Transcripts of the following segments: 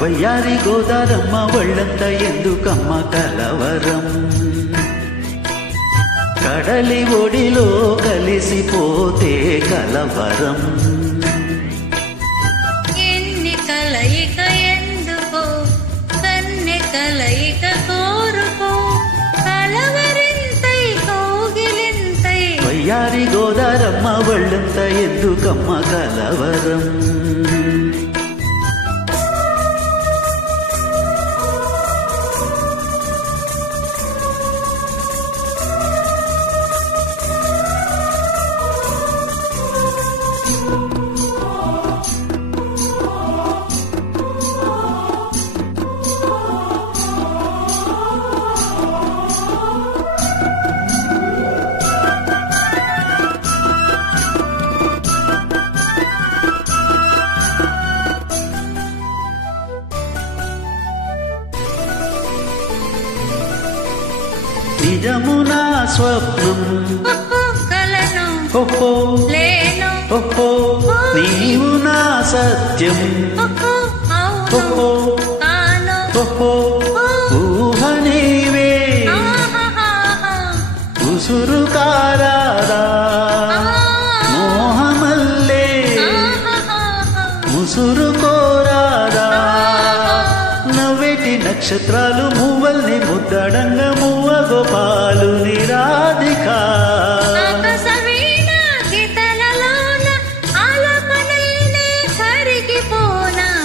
వయ్యారి గోదారమ్మ ఒళ్ళంత ఎందుకమ్మ కలవరం, కడలి ఒడిలో కలిసిపోతే కలవరం. ఎన్ని కలయిక ఎందుకో కన్నె కలయిక కోరుకో, కలవరింతై కోగిలింతై. వయ్యారి గోదారమ్మ ఒళ్ళంత ఎందుకమ్మ కలవరం. నిజమునా స్వప్నం కలను ఓహో లేను, ఓహో నీవు నా సత్యం ఓహో ఓహో ఊహ నీవే ఉసురు కారారా మోహమల్లే ముసురు కోరారా. నవ్వేటి నక్షత్రాలు మూవల్ని ముద్దడంగ మూవ గోపాలుని రాధిక.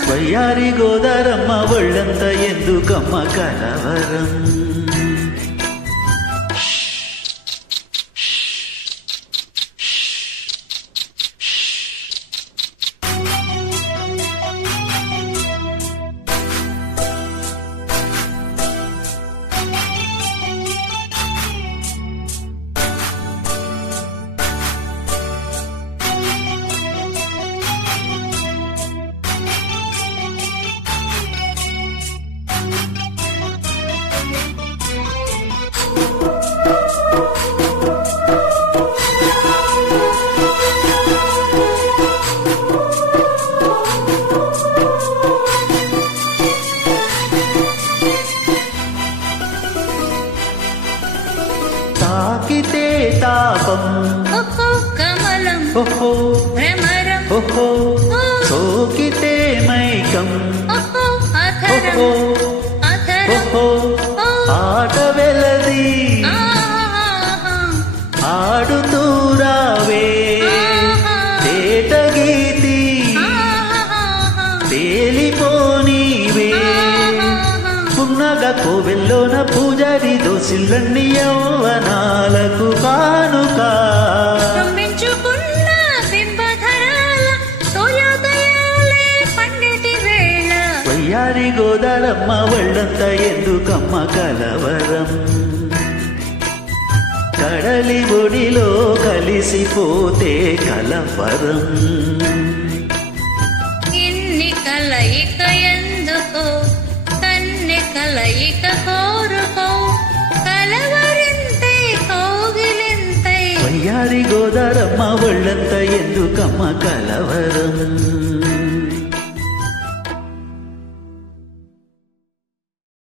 వయ్యారి గోదారమ్మ ఒళ్ళంత ఎందుకమ్మ కలవరం. తాకితే తాపం కమలం ఓహో భ్రమరం ఓహో సోకితే మైకం ఓహో ఓహో ఆట వెలది ఆడుతూ రావే తేట గీతి తేలిపోనీవే. పున్నగ కోవెల్లోన పూజారి దోసిల్లన్ని యౌవనాలకు కానుక. వయ్యారి గోదారమ్మ ఒళ్ళంత ఎందుకమ్మ కలవరం, కడలి ఒడిలో కలిసిపోతే కలవరం. ఇన్ని కలయిక ఎందుకో కన్నె కలయిక కోరుకో, కలవరింతై కోగిలింతై. వయ్యారి గోదారమ్మ ఒళ్ళంత ఎందుకమ్మ కలవరం.